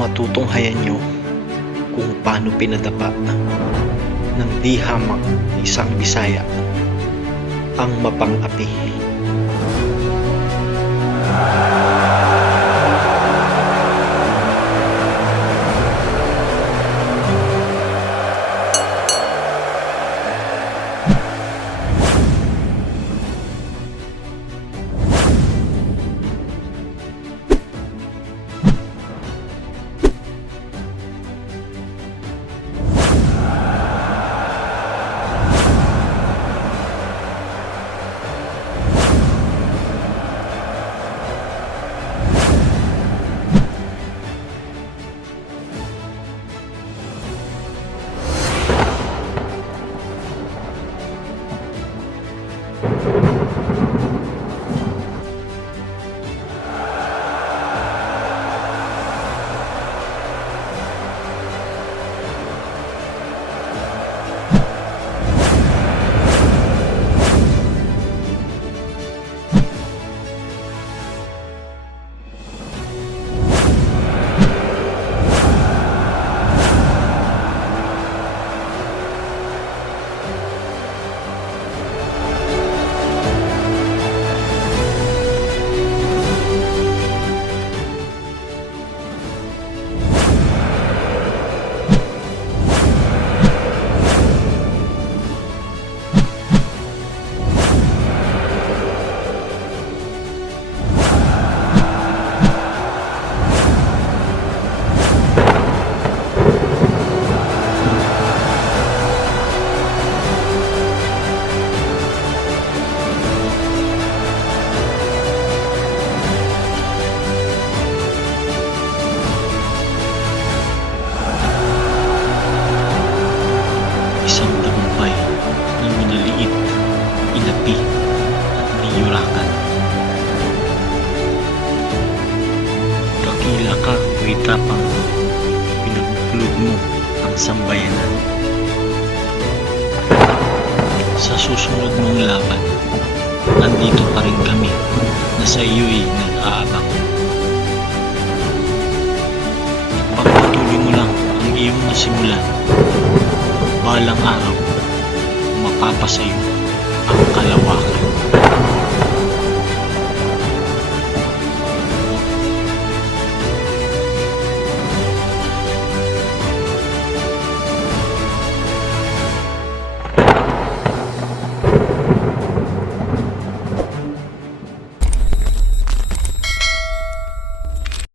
Matutunghayan nyo kung paano pinadapa ng di hamak ng isang Bisaya ang mapang-api. Isang tagumpay na minaliit, inapi at niyurakan. Dakila ka o itapang pinagbulog mo ang sambayanan. Sa susunod mong laban, nandito pa rin kami na sa iyo'y nag-aabang. Pagpatuloy mo lang ang iyong nasimulan. Balang araw, mapapasayo ang kalawakan.